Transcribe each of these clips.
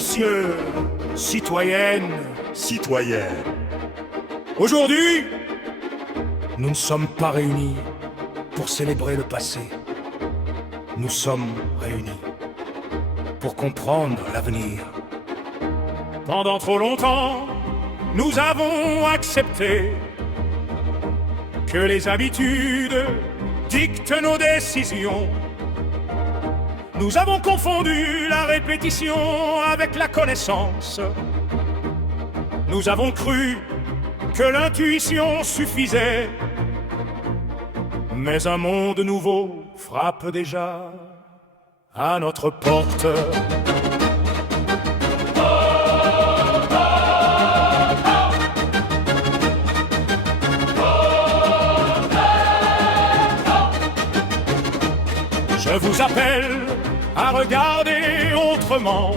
messieurs, citoyennes, Citoyens, aujourd'hui, nous ne sommes pas réunis pour célébrer le passé. Nous sommes réunis pour comprendre l'avenir. Pendant trop longtemps, nous avons accepté que les habitudes dictent nos décisions. Nous avons confondu la répétition avec la connaissance. Nous avons cru que l'intuition suffisait. Mais un monde nouveau frappe déjà à notre porte. Je vous appelle à regarder autrement,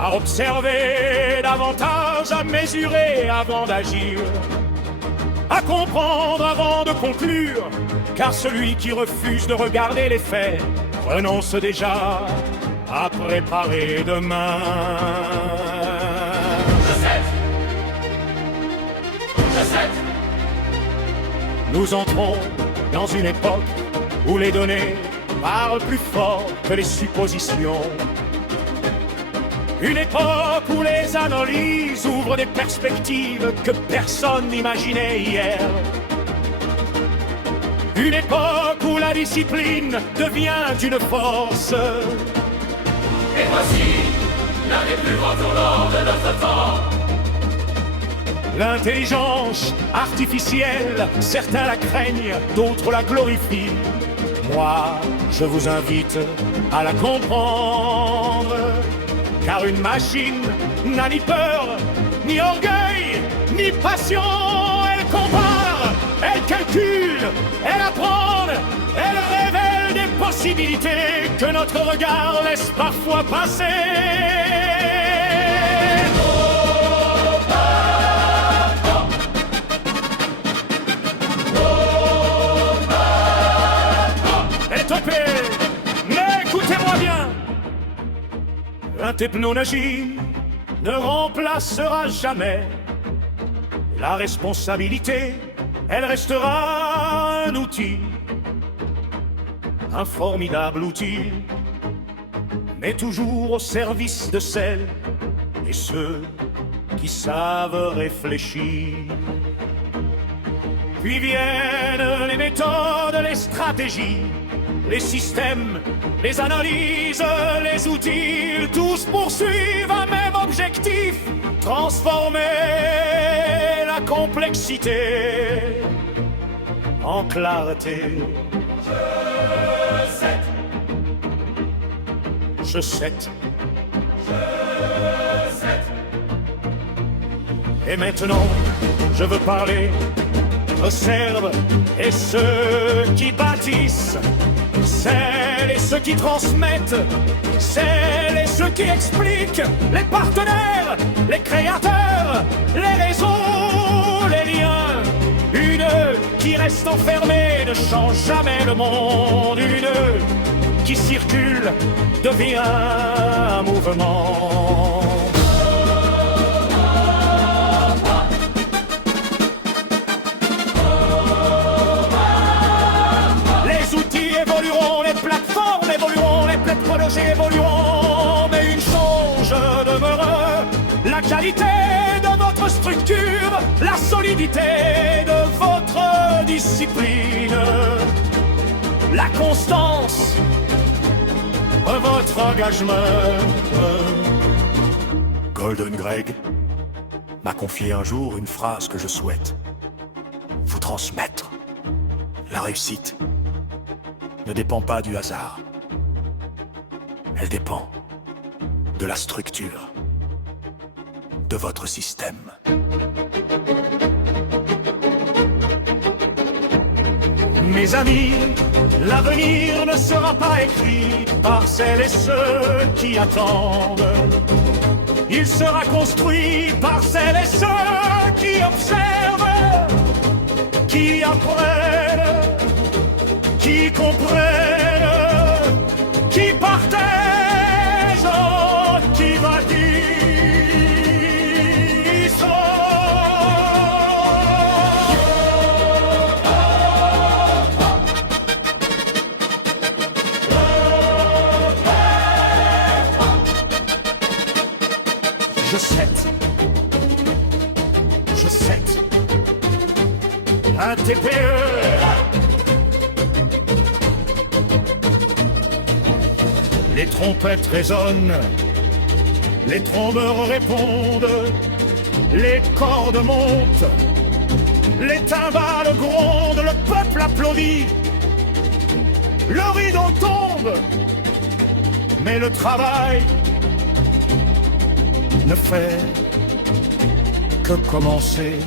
à observer davantage, à mesurer avant d'agir, à comprendre avant de conclure, car celui qui refuse de regarder les faits renonce déjà à préparer demain. Je sais. Nous entrons dans une époque où les données parlent plus fort que les suppositions. Une époque où les analyses ouvrent des perspectives que personne n'imaginait hier. Une époque où la discipline devient une force. Et voici l'un des plus grands tournants de notre temps. L'intelligence artificielle, certains la craignent, d'autres la glorifient. Moi, je vous invite à la comprendre, car une machine n'a ni peur, ni orgueil, ni passion. Elle compare, elle calcule, elle apprend, elle révèle des possibilités que notre regard laisse parfois passer. Mais écoutez-moi bien, la technologie ne remplacera jamais la responsabilité. Elle restera un outil, un formidable outil, mais toujours au service de celles et ceux qui savent réfléchir. Puis viennent les méthodes, les stratégies, les systèmes, les analyses, les outils, tous poursuivent un même objectif: transformer la complexité en clarté. Je sais. Et maintenant, je veux parler aux Serbes et ceux qui bâtissent, celles et ceux qui transmettent, celles et ceux qui expliquent, les partenaires, les créateurs, les réseaux, les liens. Une qui reste enfermée ne change jamais le monde. Une qui circule devient un mouvement. Technologies évolueront, mais une chose demeure: la qualité de votre structure, la solidité de votre discipline, la constance de votre engagement. Golden Greg m'a confié un jour une phrase que je souhaite vous transmettre. La réussite ne dépend pas du hasard. Elle dépend de la structure de votre système. Mes amis, l'avenir ne sera pas écrit par celles et ceux qui attendent. Il sera construit par celles et ceux qui observent, qui apprennent, qui comprennent, qui partagent. un TPE. Les trompettes résonnent, les trombeurs répondent, les cordes montent, les timbales grondent, le peuple applaudit, le rideau tombe, mais le travail ne fait que commencer.